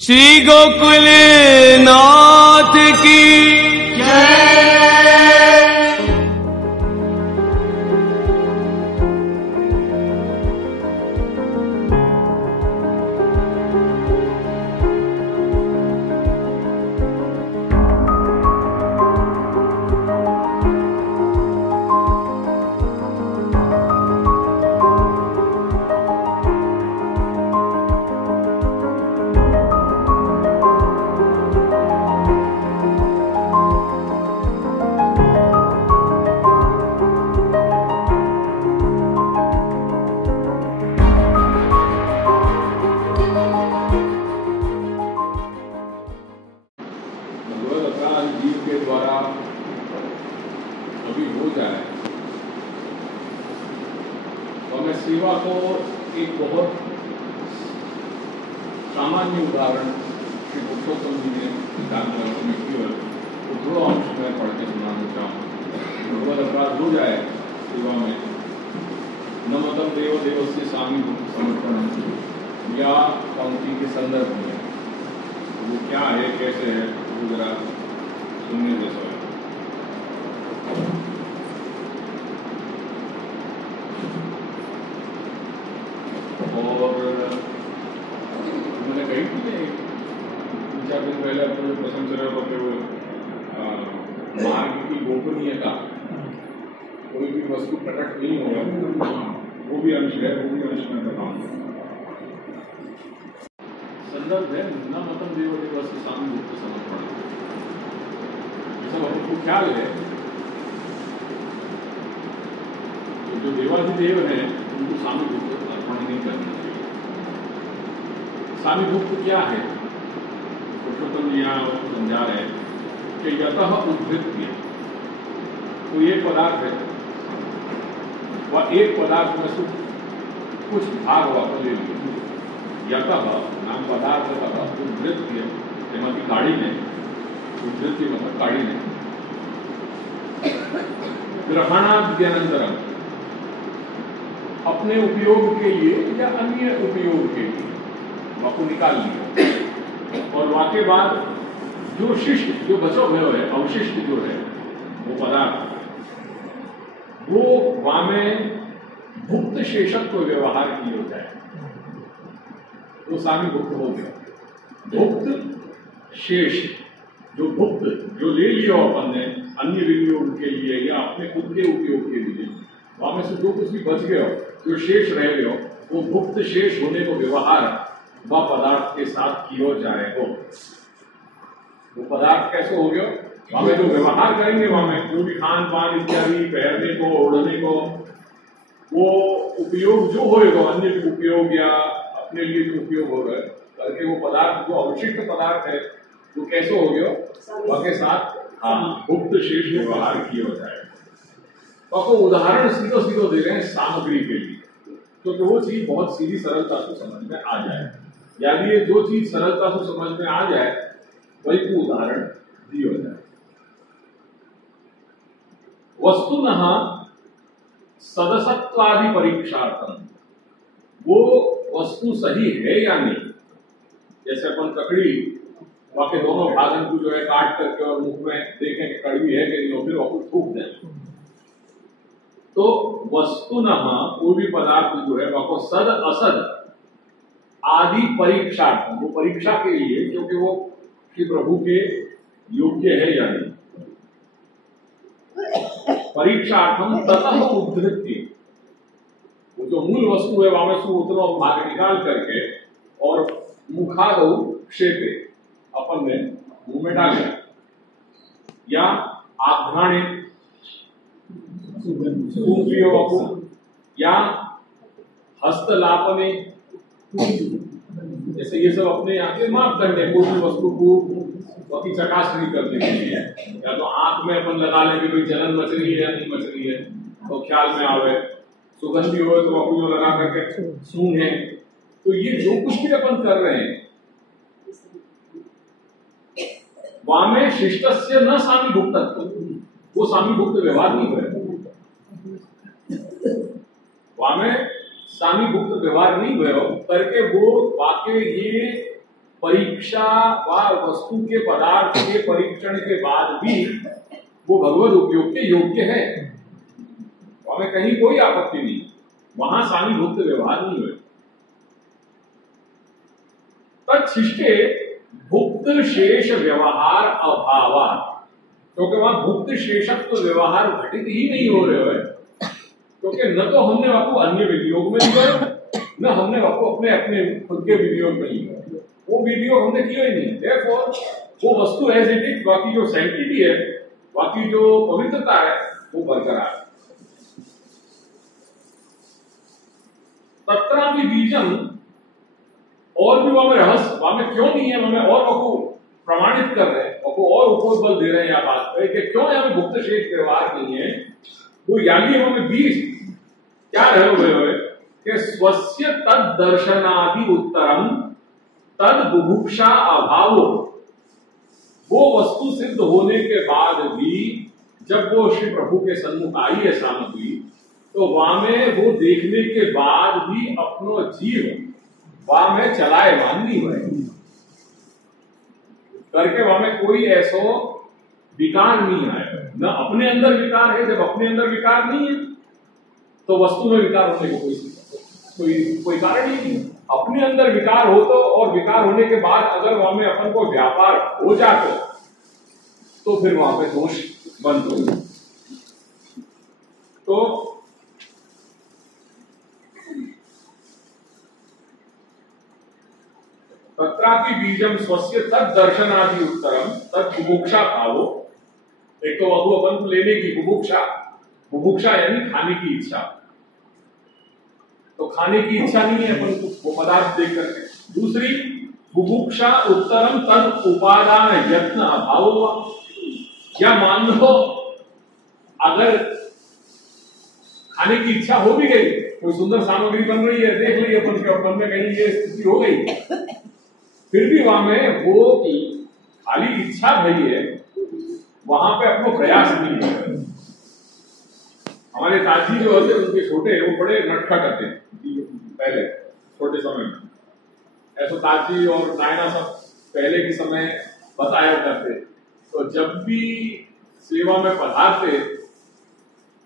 श्री गोकुल नाथ की जय। जीव के द्वारा कभी हो जाए तो हमें सेवा को एक बहुत सामान्य उदाहरण श्री पुरुषोत्तम जी ने में केवल तो थोड़ा अंश में पढ़ के सुनाना चाहूँ। भगवत अपराध हो जाए सेवा में न मतम देव देव से स्वामी समर्पण या पंक्ति के संदर्भ में वो क्या है कैसे है वो जरा सुनने जैसा है। और मैंने कही थी 3-4 दिन पहले अपने प्रसंग चल रहे हुए मार्ग की गोपनीयता, कोई भी वस्तु प्रकट नहीं होगा वो भी अंश है, वो भी अंश में बताऊंगा। संदर्भ है न मतम देव देव से स्वामी भक्त समर्पण। सब हमको ख्याल है तो जो देवाधिदेव हैं उनको स्वामी भक्त अर्पण नहीं करना चाहिए। स्वामी भक्त क्या है? पुरुषोत्तम जी यहाँ समझा रहे हैं कि यतः उद्धृत्य कोई एक पदार्थ है, वह एक पदार्थ में से कुछ भाग वापस ले लिया। यतः नाम पदार्थ तथा उद्धृत्य श्रीमती काढ़ी ने उद्धृत्य मतलब काढ़ी ने ग्रहणाद्यनंतरम अपने उपयोग के लिए या अन्य उपयोग के लिए वह को निकाल लिया और वाके बाद जो शिष्ट जो बचा हुआ है अवशिष्ट जो है वो पदार्थ वो वामे भुक्त शेषत्व व्यवहार की हो जाए वो स्वामी भुक्त हो गया। भुक्त शेष जो भुक्त जो ले लिया अपन ने अन्य विनियोग के लिए या अपने खुद के उपयोग के लिए वहां में से जो कुछ भी बच गया जो शेष रह गया वो भुक्त शेष होने को व्यवहार वह पदार्थ के साथ किया जाए हो। वो पदार्थ कैसे हो गया? वहां में जो व्यवहार करेंगे वहां में जो भी खान पान इत्यादि पहनने को ओढ़ने को वो उपयोग जो होएगा अन्य उपयोग या अपने लिए जो उपयोग हो रहा है करके वो पदार्थ जो अवशिष्ट पदार्थ है वो कैसे हो गया वह साथ भुक्त शेष व्यवहार किया जाए। तो आपको उदाहरण सीधो सीधो दे रहे हैं सामग्री के लिए क्योंकि वो चीज बहुत सीधी सरलता से समझ में आ जाए। यदि ये जो चीज सरलता से समझ में आ जाए वही को उदाहरण दिया जाए। वस्तुतः सदसत्वादि परीक्षार्थम वो वस्तु सही है या नहीं। जैसे अपन ककड़ी वाके दोनों भागन को जो है काट करके और मुख में देखें कि कड़वी है कि नहीं फिर वापस थूक दें। तो वस्तुतः कोई भी पदार्थ जो है वह सद असद आदि परीक्षार्थम वो परीक्षा के लिए क्योंकि वो श्री प्रभु के योग्य है या नहीं परीक्षार्थम ततः उद्धृत्य वो जो मूल वस्तु है वहां से उतना भाग निकाल करके और मुखादौ क्षेपे अपन ने मुंह में डाले या आघ्राणे या हस्तलापने जैसे ये सब अपने आगे माप करने कोई भी वस्तु को बाकी चकासनी करने के लिए या तो आंख में अपन लगा लेंगे कोई जलन मच रही है या नहीं मच रही है तो ख्याल में आवे। सुगंधी हो तो अपन जो लगा करके सूंघे। तो ये जो कुछ भी अपन कर रहे हैं वहां में शिष्टस्य न स्वामी भुक्तत्व वो स्वामी भुक्त व्यवहार नहीं हुए। वहां में स्वामी भुक्त व्यवहार नहीं हुए करके वो वाकई ये परीक्षा व वस्तु के पदार्थ के परीक्षण के बाद भी वो भगवत उपयोग के योग्य है, हमें कहीं कोई आपत्ति नहीं, वहां सामीभूत व्यवहार नहीं हुए। तत्शिष्टे भुक्त शेष व्यवहार अभाव, क्योंकि वहां भुक्त शेषत्व व्यवहार घटित ही नहीं हो रहे हैं, क्योंकि न तो हमने आपको अन्य विनियोग में लिया, न हमने आपको अपने अपने खुद के विनियोग में लिया, वो विनियोग हमने किया ही नहीं। Therefore, वो वस्तु एज इट इज, बाकी जो सैंक्टिटी है, बाकी जो पवित्रता है, वो बरकरार है। तत्रापि बीजम, और भी वहां में रहस्य, वहां में क्यों नहीं है, हमें और वको प्रमाणित कर रहे हैं, वको और ऊपर बल दे रहे हैं, या बात करें कि क्यों यहाँ में गुप्त शेष व्यवहार नहीं है। वो यानी हमें बीज क्या रहे हुए कि स्वस्य तद दर्शनादि उत्तरम तद बुभुक्षा अभावो, वो वस्तु सिद्ध होने के बाद भी जब वो श्री प्रभु के सन्मुख आई है सामग्री, तो वहां में वो देखने के बाद भी अपनो जीव वहां में चलाए माननी हुए करके वहां में कोई ऐसो विकार नहीं आया, न अपने अंदर विकार है। जब अपने अंदर विकार नहीं है तो वस्तु में विकार होने को कोई कारण ही नहीं। अपने अंदर विकार हो तो, और विकार होने के बाद अगर वहां में अपन को व्यापार हो जाते तो फिर वहां पे दोष बंद हो। तो तत्रापि बीजम स्वस्य तद दर्शनादि उत्तरम तद बुभुक्षा भावो। एक तो वह अपन लेने की बुभुक्षा, बुभुक्षा यानी खाने की इच्छा, तो खाने की इच्छा नहीं है अपन को वो पदार्थ देख करके। दूसरी बुभुक्षा उत्तरम तद उपादान यत्न अभाव, या मान लो अगर खाने की इच्छा हो भी गई, कोई सुंदर सामग्री बन रही है, देख ली अपन के मन में कहीं ये स्थिति हो गई, फिर भी वहां में वो खाली इच्छा भई है, वहां पे अपनो प्रयास नहीं है। हमारे दादी जो होते उनके छोटे, वो बड़े नटखट करते पहले छोटे समय में, ऐसा दादी और नायना सब पहले के समय बताया करते। तो जब भी सेवा में पधारते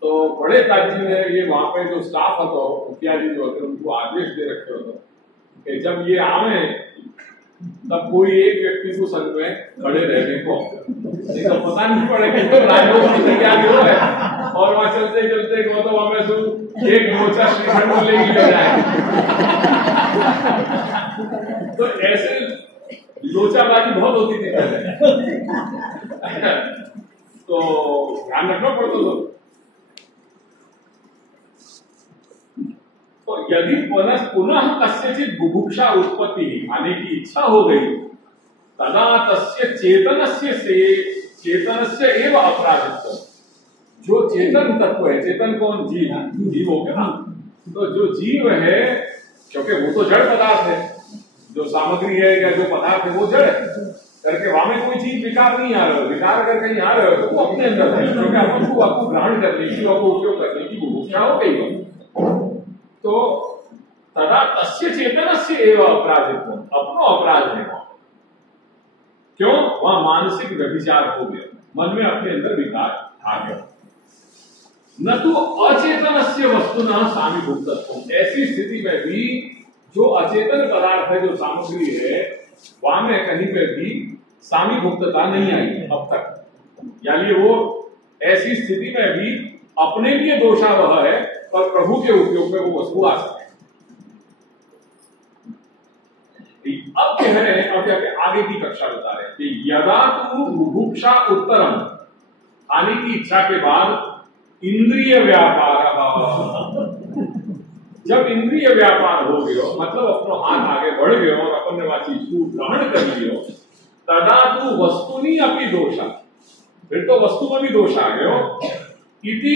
तो बड़े दादी ने ये वहां पे जो स्टाफ होता, मुखिया जी जो होते, उनको आदेश दे रखे होते कि जब ये आवे तब कोई एक व्यक्ति को संग में खड़े रहने को, नहीं तो पता नहीं पड़ेगा तो राजयोग की तैयारी हो है, और वहां चलते चलते तो वहां में से एक मोचा श्रीखंड को लेके ले जाए। तो ऐसे लोचाबाजी बहुत होती थी पहले। तो ध्यान रखना पड़ता था। तो यदि पुनः कस्यचित बुभुक्षा उत्पत्ति, खाने की इच्छा हो गई, तदा तस्य चेतनस्य एव अपराधित्व, जो चेतन तत्व है, चेतन कौन? जीव हो गया। तो जो जीव है, क्योंकि वो तो जड़ पदार्थ है, जो सामग्री है या जो पदार्थ है वो जड़ है, करके वहां में कोई चीज विकार नहीं आ रहा, विकार अगर कहीं आ रहा है तो वो अपने अंदर है, क्योंकि आपको ग्रहण करने की, आपको उपयोग करने की बुभुक्षा हो गई। तो तदा तस्य चेतनस्य एव अपराधित्व, अपनो अपराध है। क्यों? वहां मानसिक व्यभिचार हो गया, मन में अपने अंदर विकार आ गया। न तो अचेतनस्य वस्तुना सामीभूतत्व, ऐसी स्थिति में भी जो अचेतन पदार्थ है, जो सामग्री है, वहां में कहीं पे भी सामीभूतता नहीं आई अब तक। यानी वो ऐसी स्थिति में भी अपने लिए दोषावह है, पर प्रभु के उपयोग में वो वस्तु आ सके। अब कह रहे हैं, अब जाके आगे की कक्षा बता रहे हैं कि यदा तु बुभुक्षा उत्तरम, खाने की इच्छा के बाद इंद्रिय व्यापार, जब इंद्रिय व्यापार हो गयो, मतलब अपनो हाथ आगे बढ़ गयो और अपन ने वाची ग्रहण कर लियो, तदा तु वस्तुनि अपि दोषा, फिर तो वस्तु में भी दोष आ गयो। इति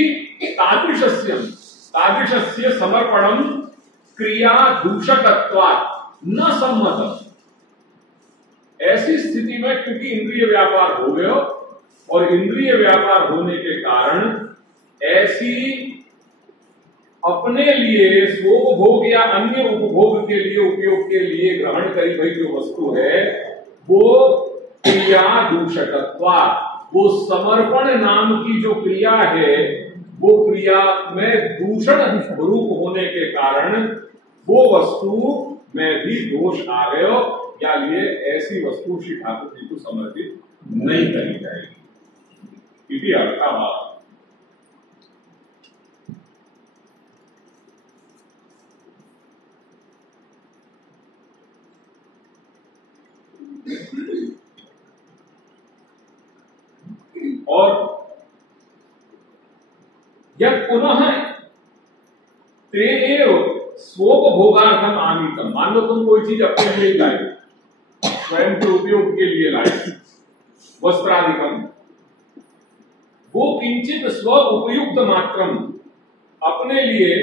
तादृशस्य समर्पणम क्रिया दूषकत्वात् न सम्मतम। ऐसी स्थिति में क्योंकि इंद्रिय व्यापार हो गयो, और इंद्रिय व्यापार होने के कारण ऐसी अपने लिए स्वोपभोग या अन्य उपभोग के लिए उपयोग के लिए ग्रहण करी गई जो वस्तु है वो क्रिया दूषकत्वा, वो समर्पण नाम की जो क्रिया है वो क्रिया में दूषण रूप होने के कारण वो वस्तु में भी दोष आ गए या ये ऐसी वस्तु श्री ठाकुर जी को समर्पित नहीं करी जाएगी। इति अर्थाभाव। और यह पुनः ते एव स्वोपभोगार्थम आनीतम, मान लो तुम कोई चीज अपने लिए लाए, स्वयं के उपयोग के लिए लाए, वस्त्रादिकम, वो किंचित स्व उपयुक्त मात्रम, अपने लिए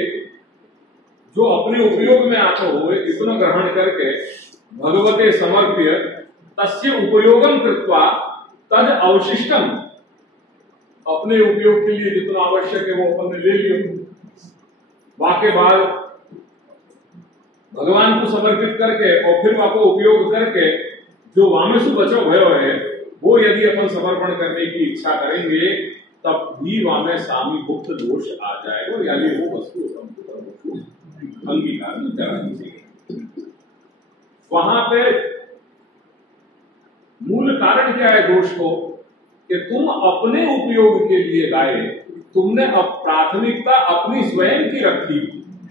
जो अपने उपयोग में आता हुए इतना ग्रहण करके भगवते समर्प्य तस्य उपयोगम कृत्वा तद अवशिष्टम, अपने उपयोग के लिए जितना आवश्यक है वो अपन ने ले लिया, वाके बाद भगवान को समर्पित करके और फिर वाको उपयोग करके जो वामेशु बचो भयो है वो यदि अपन समर्पण करने की इच्छा करेंगे तब भी वामे सामी गुप्त दोष आ जाएगा, यानी वो वस्तु अंगीकार नहीं करानी चाहिए। वहां पे मूल कारण क्या है दोष को, कि तुम अपने उपयोग के लिए लाए, तुमने अब प्राथमिकता अपनी स्वयं की रखी,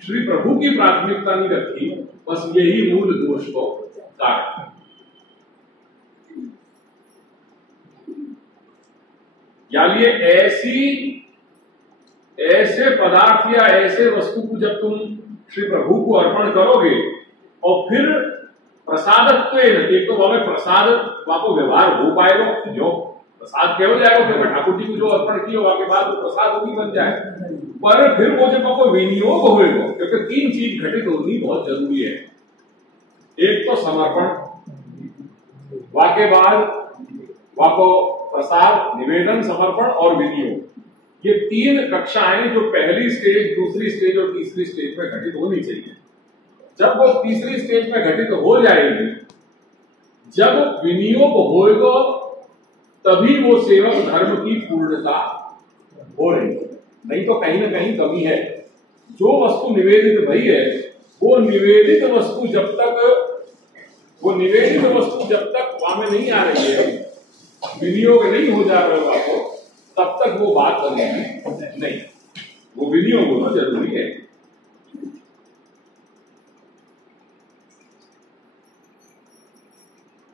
श्री प्रभु की प्राथमिकता नहीं रखी, बस यही मूल दोष को कारण है। यानी ऐसे पदार्थ या ऐसे वस्तु को जब तुम श्री प्रभु को अर्पण करोगे और फिर प्रसादत्व, एक तो वह प्रसाद वाको व्यवहार हो पाएगा, जो प्रसाद क्या हो जाएगा, फिर ठाकुर जी को जो अर्पण किया उसके बाद वो प्रसाद भी बन जाए, पर फिर वो जब आपको विनियोग होगा, क्योंकि तीन चीज घटित होनी बहुत जरूरी है, एक तो समर्पण, वाके बाद वाको प्रसाद, निवेदन, समर्पण और विनियोग, ये तीन कक्षाएं जो पहली स्टेज, दूसरी स्टेज और तीसरी स्टेज में घटित होनी चाहिए। जब वो तीसरी स्टेज में घटित हो जाएगी, जब विनियोग होगा तभी वो सेवक धर्म की पूर्णता हो रही है, नहीं तो कहीं ना कहीं कमी है। जो वस्तु निवेदित भई है वो निवेदित वस्तु जब तक वहां में नहीं आ रही है, विनियोग नहीं हो जा रहा है आपको, तब तक वो बात बनेगी नहीं, वो विनियोग होना जरूरी है।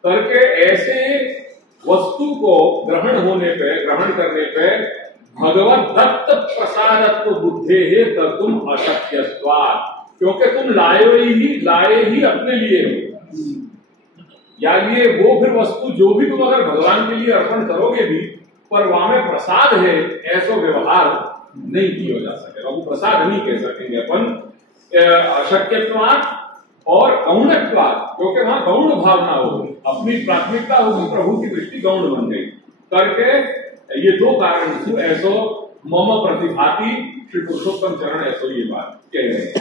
करके ऐसे वस्तु को ग्रहण करने पे भगवत दत्त प्रसादत्व बुद्धे है तुम अशक्यत्वात्, क्योंकि तुम लाए ही अपने लिए हो, यानी वो फिर वस्तु जो भी तुम अगर भगवान के लिए अर्पण करोगे भी, पर वहां में प्रसाद है ऐसा व्यवहार नहीं किया जा सकेगा, वो प्रसाद नहीं कह सकेंगे अपन। अशक्यत्वात् और गौणत्वात्, क्योंकि वहां गौण भावना होगी, अपनी प्राथमिकता होगी, प्रभु की दृष्टि गौण बन गई, करके ये दो कारण से ऐसो मम प्रतिभाति श्री पुरुषोत्तम चरण ऐसो ये बात कह रहे हैं।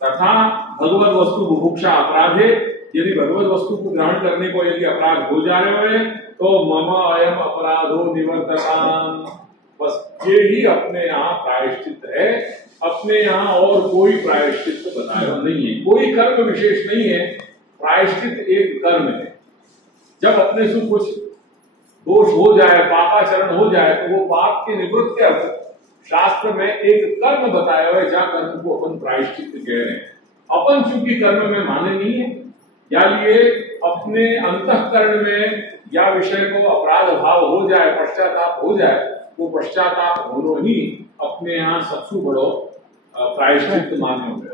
तथा भगवत वस्तु बुभुक्षा अपराधे, यदि भगवत वस्तु को ग्रहण करने को यदि अपराध हो जा रहे हैं तो मम अयम अपराधो निवर्तताम, बस ये ही अपने यहाँ प्रायश्चित है, अपने यहाँ और कोई प्रायश्चित बताया नहीं है, कोई कर्म विशेष नहीं है, प्रायश्चित एक कर्म है। जब अपने से कुछ दोष हो जाए, पापाचरण हो जाए, तो वो पाप के निवृत्ति शास्त्र में एक कर्म बताया हुआ है, जहाँ कर्म को अपन प्रायश्चित कह रहे हैं। अपन चूंकि कर्म में माने नहीं है, या ये अपने अंतःकरण में या विषय को अपराध भाव हो जाए, पश्चाताप हो जाए, वो पश्चाताप होनो ही अपने यहाँ सबसे बड़ो प्रायश्चित माने हुए।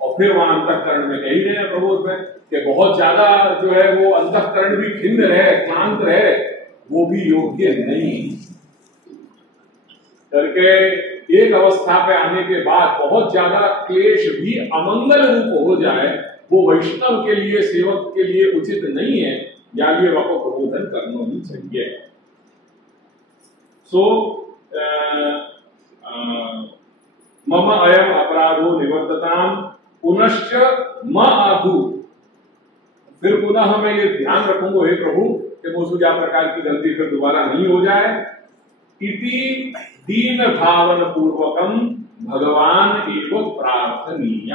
और फिर वहां अंतःकरण में कही रहे हैं प्रभु में कि बहुत ज्यादा जो है वो अंतःकरण भी खिन्न रहे, क्लांत रहे, वो भी योग्य नहीं, करके एक अवस्था पे आने के बाद बहुत ज्यादा क्लेश भी अमंगल रूप हो जाए, वो वैष्णव के लिए, सेवक के लिए उचित नहीं है, या ये वाको प्रबोधन करना ही चाहिए। मम अयम अपराधो निवर्तताम पुनश्च म आधु। फिर पुनः मैं ये ध्यान रखूंगा हे प्रभु कि मुझसे क्या प्रकार की गलती फिर दोबारा नहीं हो जाए। इति दीन भावन पूर्वकम भगवान एवं प्रार्थनीय।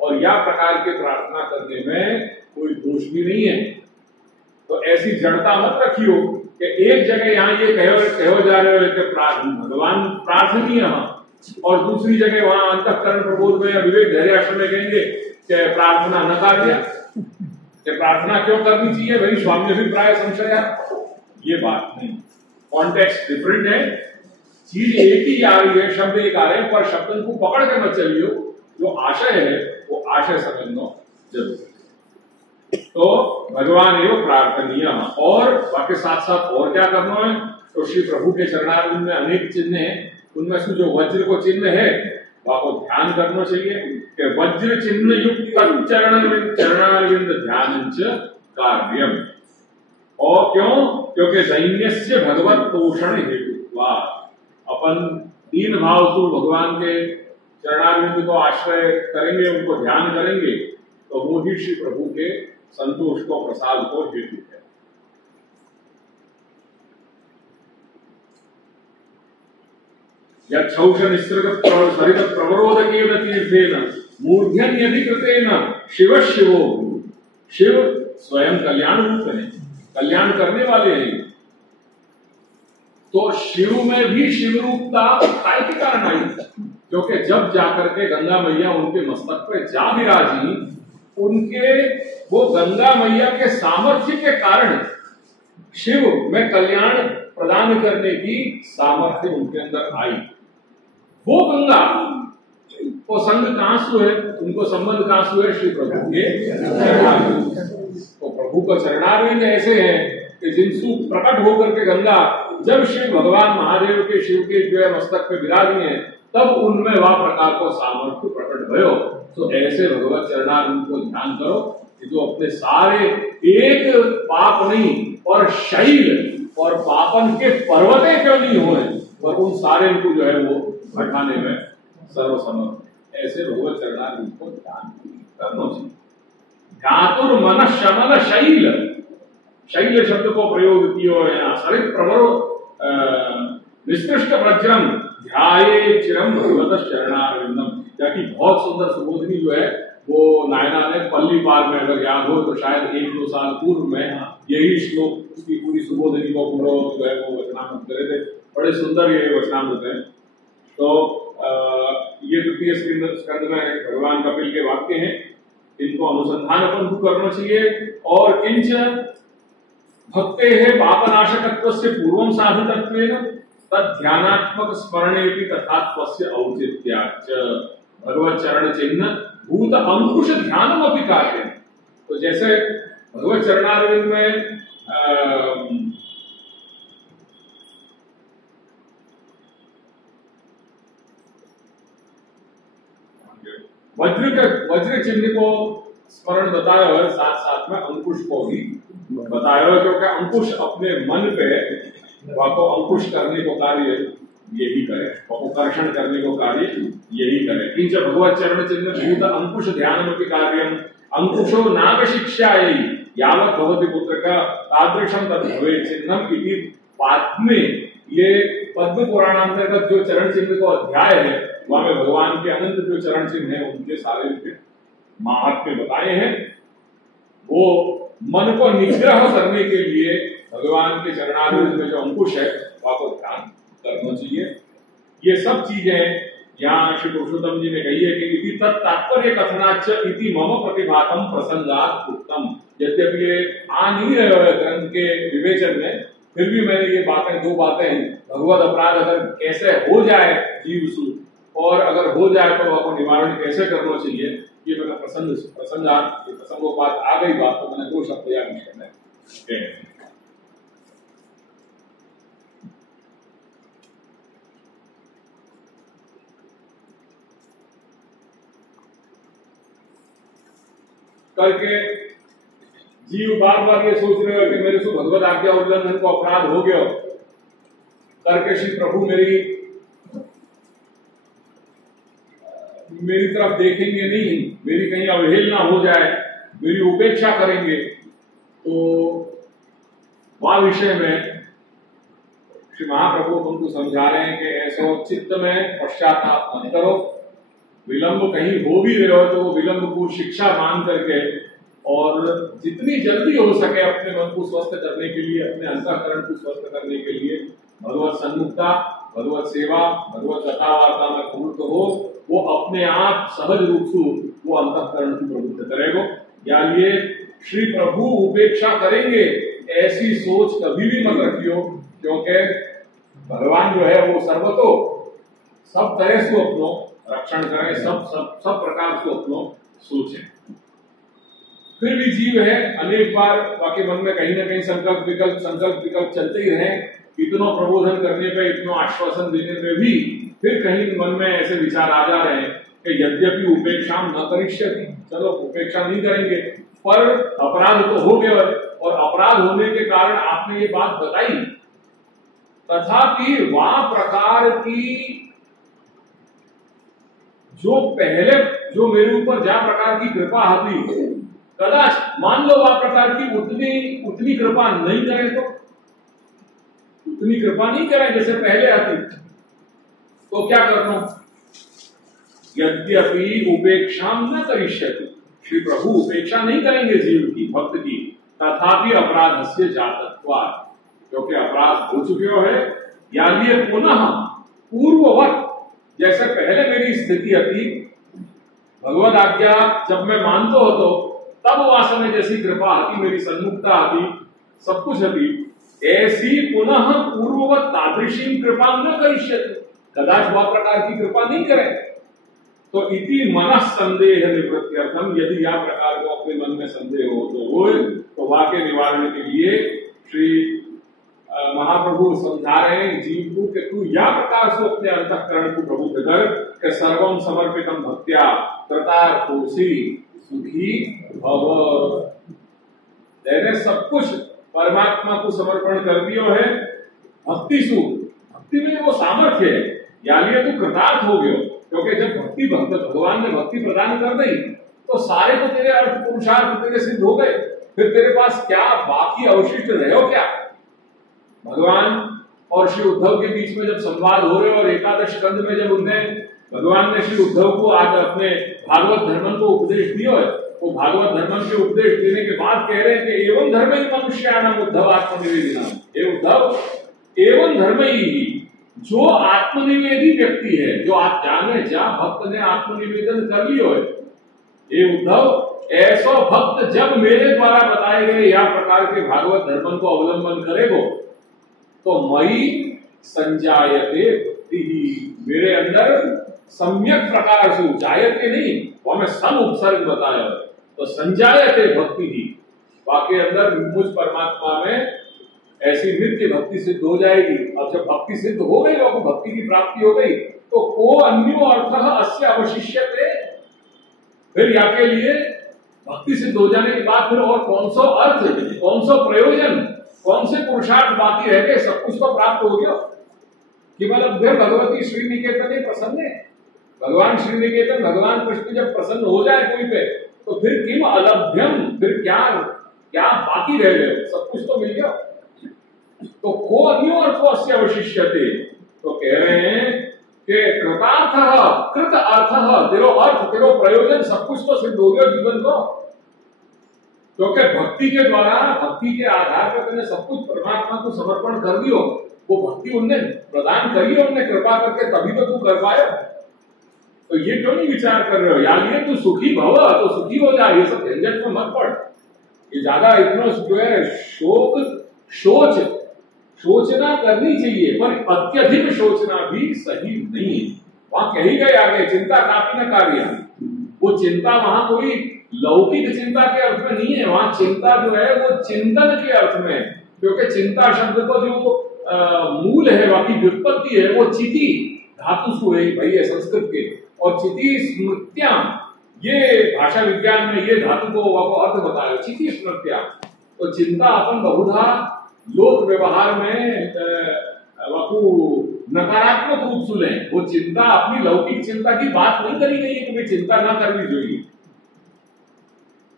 और यह प्रकार के प्रार्थना करने में कोई दोष भी नहीं है। तो ऐसी जड़ता मत रखियो कि एक जगह यहाँ ये कहो जा रहे हो कि भगवान प्रार्थनीय, और दूसरी जगह वहां अंतःकरण प्रबोध में या विवेक धैर्य आश्रम में कहेंगे कि प्रार्थना न कार्य, कि प्रार्थना क्यों करनी चाहिए भाई, स्वामी भी प्राय संशय। ये बात नहीं, कॉन्टेक्स्ट डिफरेंट है, चीज एक ही आ रही है, शब्द एक आ रहे हैं, पर शब्द को पकड़ के मत चलियो। जो आशय है वो आशय समझना जरूरी। तो भगवान एवं प्रार्थनीय, और बाकी साथ साथ और क्या करना है, तो श्री प्रभु के चरणारविंद में अनेक चिन्ह हैं, उनमें से जो वज्र को चिन्ह है आपको ध्यान करना चाहिए कि वज्र चिन्ह युक्त चरणारविंद ध्यान कार्यम। और क्यों? क्योंकि दैन्यस्य भगवत पोषण हेतु, अपन दीन भाव से भगवान के चरणारविंद को आश्रय करेंगे, उनको ध्यान करेंगे, तो वो ही श्री प्रभु के संतोष को, प्रसाद को हेतु है। यक्षौष निसृत प्रवरोधकेन तीर्थेन मूर्धन्य अधिकृतेन शिव शिवो। शिव स्वयं कल्याण रूप है, कल्याण करने वाले हैं। तो शिव में भी शिव रूपता काय के कारण आई? क्योंकि जब जाकर के गंगा मैया उनके मस्तक पे जा विराजी, उनके वो गंगा मैया के सामर्थ्य के कारण शिव में कल्याण प्रदान करने की सामर्थ्य उनके अंदर आई। वो गंगा को संग कहां से है, उनको संबंध कहां से है? श्री प्रभु के चरणारविंद। तो प्रभु का चरणारविंद ऐसे है कि जिनसु प्रकट होकर के गंगा जब श्री भगवान महादेव के, शिव के जो है मस्तक पे विराजी है, तब उनमें वह प्रकार को सामर्थ्य प्रकट भयो। तो ऐसे भगवत चरणारविंद को ध्यान करो कि जो अपने सारे एक पाप नहीं और शैल और पापन के पर्वतें क्यों नहीं हुए, पर उन सारे को जो है वो हटाने में सर्वसमर्थ। ऐसे भगवत चरणारविंद को ध्यान करना चाहिए। ध्यातुर मन शमन शैल, शैल शब्द को प्रयोग किया है। सरित प्रवरो निष्कृष्ट वज्रम ध्याये चिरम भगवत चरणारविंदम। जबकि बहुत सुंदर सुबोधनी जो है वो नायना ने पल्ली पार में, अगर याद हो तो शायद 1-2 साल पूर्व में यही श्लोक, उसकी पूरी सुबोधनी को पूरा जो है वो वचनामृत करे थे। बड़े सुंदर ये वचनामृत है। तो ये द्वितीय स्कंद में भगवान कपिल के वाक्य हैं, इनको अनुसंधान अपन को करना चाहिए। और किंच भक्ते है पापनाशकत्वस्य पूर्वं साधितत्वेन तद्ध्यानात्मक स्मरणेपि तथात्वस्य औचित्याच्च भगवत चरण चिन्ह भूत अंकुश ध्यानम अपि कार्य। तो जैसे भगवत चरणारविंद में वज्र चिन्ह को स्मरण बताया है, साथ साथ में अंकुश को भी बताया है, क्योंकि अंकुश अपने मन पे वाको अंकुश करने को कार्य यही करे, कर्षण करने को कार्य यही करे। किंच भगवत चरण चिन्ह भूत अंकुश ध्यानमपि कार्यम अंकुशो नाग शिक्षायै यावत् भवति पुत्र का तादृशम तद भवेत् चिन्हम इति पाठ में ये पद्म पुराणांतर्गत जो चरण चिन्ह को अध्याय है, वहां में भगवान के अनंत जो चरण चिन्ह है उनके सारे महात्म्य बताए हैं। वो मन को निग्रह करने के लिए भगवान के चरणारविंद में जो अंकुश है वह ध्यान करना चाहिए। ये सब चीजें यहाँ श्री पुरुषोत्तम जी ने कही है कि इति तत्तात्पर्य कथनाच इति मम प्रतिभातम प्रसंगात उत्तम। यद्यपि ये आ नहीं रहे ग्रंथ के विवेचन में, फिर भी मैंने ये बातें, 2 बातें, भगवत अपराध अगर कैसे हो जाए जीव सु, और अगर हो जाए तो वह निवारण कैसे करना चाहिए, ये मैंने प्रसंगोपात आ गई बात, तो मैंने 2 शब्द या विषय में करके जीव बार बार ये सोच रहे हो कि मेरे से भगवत आज्ञा उल्लंघन को अपराध हो गया, करके श्री प्रभु मेरी मेरी तरफ देखेंगे नहीं, मेरी कहीं अवहेलना हो जाए, मेरी उपेक्षा करेंगे। तो वह विषय में श्री महाप्रभु हमको समझा रहे हैं कि ऐसा चित्त में पश्चाताप मत करो। विलंब कहीं हो भी रहे हो तो वो विलंब को शिक्षा मान करके और जितनी जल्दी हो सके अपने मन को स्वस्थ करने के लिए, अपने अंतःकरण को स्वस्थ करने के लिए भगवत सन्मुखता, भगवत सेवा, भगवत कथा वार्ता में प्रवृत्त हो, वो अपने आप सहज रूप से वो अंतःकरण को प्रवृत्त करेगा। या ये श्री प्रभु उपेक्षा करेंगे ऐसी सोच कभी भी मत रखियो, क्योंकि भगवान जो है वो सर्वतो सब तरह से अपनो रक्षण करें, सब प्रकार से अपनो सोचें। फिर भी जीव है, अनेक बार वाके मन में कहीं ना कहीं संकल्प विकल्प चलते ही रहे। इतना प्रबोधन करने पे, इतना आश्वासन देने पे भी फिर कहीं मन में ऐसे विचार आ जा रहे हैं कि यद्यपि उपेक्षा न करिष्यति, चलो उपेक्षा नहीं करेंगे, पर अपराध तो हो गया और अपराध होने के कारण आपने ये बात बताई, तथापि वह प्रकार की जो पहले जो मेरे ऊपर जा प्रकार की कृपा होती, कदाच मान लो वह प्रकार की उतनी कृपा नहीं करें तो उतनी कृपा नहीं करें जैसे पहले आती, तो क्या करना? यद्यपि उपेक्षा न करिष्यति, श्री प्रभु उपेक्षा नहीं करेंगे जीव की, भक्त की, तथापि अपराधस्य जातत्वात्, क्योंकि अपराध हो चुके है, या ये पुनः पूर्ववत जैसे पहले मेरी स्थिति थी, भगवत आज्ञा जब मैं मानतो होतो तब वह समय जैसी कृपा आती, मेरी सन्मुखता आती, सब कुछ आती, ऐसी पुनः पूर्ववत तादृशी कृपा न करिष्यति, कदाच वह प्रकार की कृपा नहीं करें। तो इति मनः संदेह निवृत्त्यर्थम, यदि यह प्रकार को अपने मन में संदेह हो तो वाक्य निवारण के लिए श्री महाप्रभु समझा रहे हैं जीव को कि तू या प्रकार से अपने अंतःकरण को प्रभु कर कि सर्वम समर्पितम भक्त्या कृतार्थोसि सुखी भव। तेरे सब कुछ परमात्मा को समर्पण कर दियो है, भक्ति सुख, भक्ति में वो सामर्थ्य है, यानी तू कृतार्थ हो गयो, क्योंकि जब भगवान ने भक्ति प्रदान कर दी तो सारे तो तेरे अर्थ पुरुषार्थ तेरे सिद्ध हो गए, फिर तेरे पास क्या बाकी अवशिष्ट रहे हो क्या? भगवान और श्री उद्धव के बीच में जब संवाद हो रहे और एकादश स्कंद में जब भगवान ने श्री उद्धव को आज अपने भागवत धर्म को उपदेश दिया है, वो भागवत धर्म के उपदेश देने के बाद कह रहे हैं कि एवं धर्म ही मनुष्याणाम उद्धव आत्मनिवेदिना, हे उद्धव एवं धर्म ही, जो आत्मनिवेदी व्यक्ति है, जो आप जाने जा भक्त ने आत्मनिवेदन कर लियो है, हे उद्धव ऐसा भक्त जब मेरे द्वारा बताए गए या प्रकार के भागवत धर्म को अवलंबन करेगो तो मई संजायते भक्ति ही, मेरे अंदर सम्यक प्रकार से जायते नहीं, वह मैं सम उपसर्ग बताया, तो संजायते भक्ति ही, वाके अंदर मुझ परमात्मा में ऐसी नित्य भक्ति सिद्ध हो जाएगी। अब जब भक्ति सिद्ध हो गई, वो भक्ति की प्राप्ति हो गई, तो को अन्यो अर्थ अस्य अवशिष्यते, फिर या के लिए भक्ति सिद्ध हो जाने के बाद फिर और कौन सा अर्थ, कौन सा प्रयोजन, कौन से पुरुषार्थ बाकी रह गए? सब कुछ तो प्राप्त हो गया। केवल अब भगवती श्री निकेतन ही प्रसन्न है, भगवान श्री निकेतन, भगवान कृष्ण जब प्रसन्न हो जाए कोई पे, तो फिर किम अलभ्यम, फिर क्या बाकी रह गए? सब कुछ तो मिल गया। तो को अन्यो अर्थो अस्य अवशिष्यते, तो कह रहे हैं कि कृतार्थः कृत अर्थः, तेरो अर्थ, तेरो प्रयोजन सब कुछ तो सिद्ध हो गया जीवन को, क्योंकि भक्ति के द्वारा, भक्ति के आधार पर तुमने सब कुछ परमात्मा को समर्पण कर दियो, वो भक्ति उनने प्रदान करी है, उनने कृपा करके, तभी तो तू कर पाया। तो ये क्यों नहीं विचार कर रहे हो? यानी ये तू सुखी भव, तो सुखी हो जाए, ये सब झंझट में मत पड़, ये ज्यादा इतना जो है सोचना करनी चाहिए, पर अत्यधिक सोचना भी सही नहीं है। वहां कही गए आगे चिंता काफी न कार्य, वो चिंता वहां कोई लौकिक चिंता के अर्थ में नहीं है, वहां चिंता जो है वो चिंतन के अर्थ में, क्योंकि चिंता शब्द को जो मूल है, बाकी व्युत्पत्ति है, वो चिति धातु से भाई है संस्कृत के, और चिति स्मृत्या, ये भाषा विज्ञान में ये धातु को अर्थ बताया, चिति स्मृत्या। तो चिंता अपन बहुधा लोक व्यवहार में नकारात्मक रूप सुने। वो चिंता अपनी लौकिक चिंता की बात नहीं करी गई है कि भाई चिंता ना करनी चाहिए,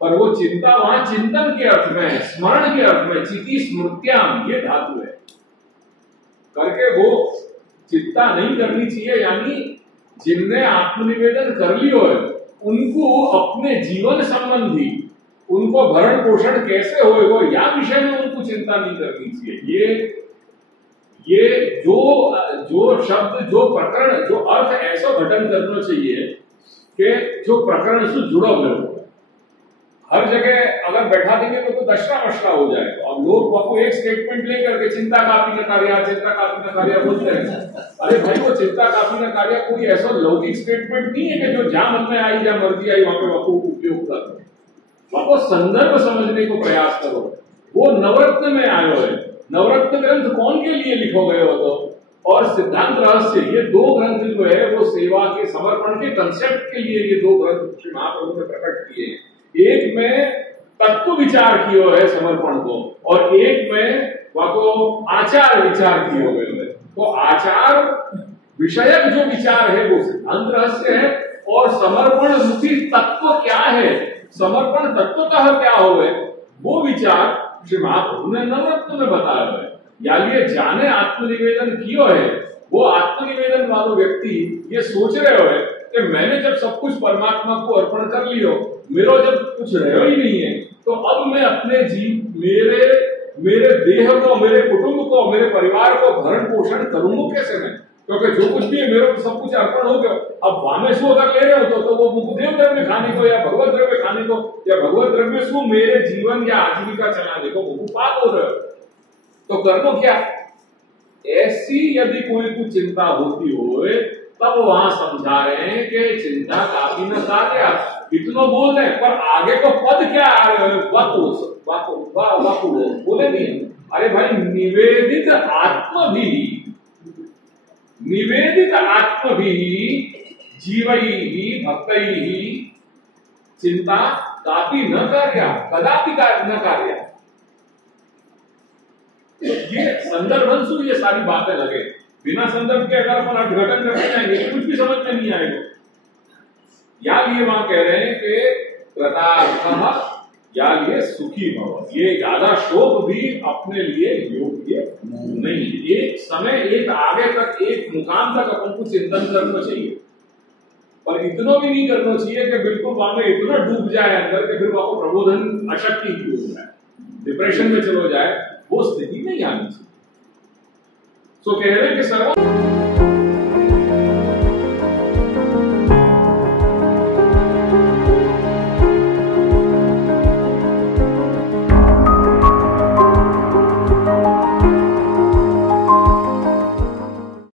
पर वो चिंता वहां चिंतन के अर्थ में है, स्मरण के अर्थ में, चिति स्मृत्याम ये धातु है करके वो चिंता नहीं करनी चाहिए। यानी जिनने आत्मनिवेदन कर लियो है उनको अपने जीवन संबंधी, उनको भरण पोषण कैसे होएगा या विषय में उनको चिंता नहीं करनी चाहिए। ये जो शब्द, जो प्रकरण, जो अर्थ ऐसा घटन करना चाहिए कि जो प्रकरण से जुड़ा हुआ हो। हर जगह अगर बैठा देंगे तो दशरा मशरा हो जाएगा। अब लोग आपको एक स्टेटमेंट लेकर के चिंता काफी न कार्य, चिंता काफी न कार्य बोलते हैं। अरे भाई वो चिंता काफी न कार्य कोई ऐसा लौकिक स्टेटमेंट नहीं है कि जो जहां मन में आई, जहां मर्जी आई वहां पे आपको उपयोग करो। आपको संदर्भ समझने को प्रयास करो। वो नवरत्न में आयो है। नवरत्न ग्रंथ कौन के लिए लिखो गए हो तो, और सिद्धांत रहस्य, ये दो ग्रंथ जो है वो सेवा के समर्पण के कंसेप्ट के लिए ये दो ग्रंथ श्री महाप्रभु ने प्रकट किए। एक में तत्व विचार किया है समर्पण को, और एक में वाको आचार विचार किए हुए। तो आचार विषयक जो विचार है वो सिद्धांत रहस्य है, और समर्पण रुचि तत्व क्या है, समर्पण तत्वतः क्या हो वो विचार श्री महाप्रभु ने नवरत्न में बताया है। यानी जाने आत्मनिवेदन किया है, वो आत्मनिवेदन वाला व्यक्ति ये सोच रहे हो है कि मैंने जब सब कुछ परमात्मा को अर्पण कर लियो, मेरा जब कुछ रहो ही नहीं है, तो अब मैं अपने मेरे देह को, मेरे कुटुंब को, मेरे परिवार को भरण पोषण करूंगा कैसे मैं, क्योंकि जो कुछ भी है मेरे को सब कुछ अर्पण हो गया। अब वामे सु अगर ले रहे हो तो वो मुकुदेव द्रव्य खाने को या भगवत द्रव्य खाने को, या भगवत द्रव्य सु मेरे जीवन या आजीविका चलाने को मुकुपात हो रहे हो, तो कर्मो क्या? ऐसी यदि कोई कुछ चिंता होती हो तब वहां समझा रहे हैं कि चिंता काफी न कार्य, इतना बोल रहे पर आगे को पद क्या आ रहे हैं? वाकु बोले नहीं। अरे भाई निवेदित आत्म भी जीवई ही भक्तई ही चिंता काफी न कार्य, कदापि न कार्य। ये संदर्भ से ये सारी बातें लगे, बिना संदर्भ के अगर अपन अर्थ करते जाएंगे तो कुछ भी समझ में नहीं आएगा। या ये वहां कह रहे हैं कि कृतार्थः या ये सुखी भव, ये ज्यादा शोक भी अपने लिए योग्य नहीं। एक समय, एक आगे तक, एक मुकाम तक अपन को चिंतन करना चाहिए, पर इतना भी नहीं करना चाहिए कि बिल्कुल वहां में इतना डूब जाए अंदर के फिर वहां को प्रबोधन अशक्ति की हो जाए, डिप्रेशन में चलो जाए, वो स्थिति नहीं आनी चाहिए। तो कह रहे हैं कि सर्व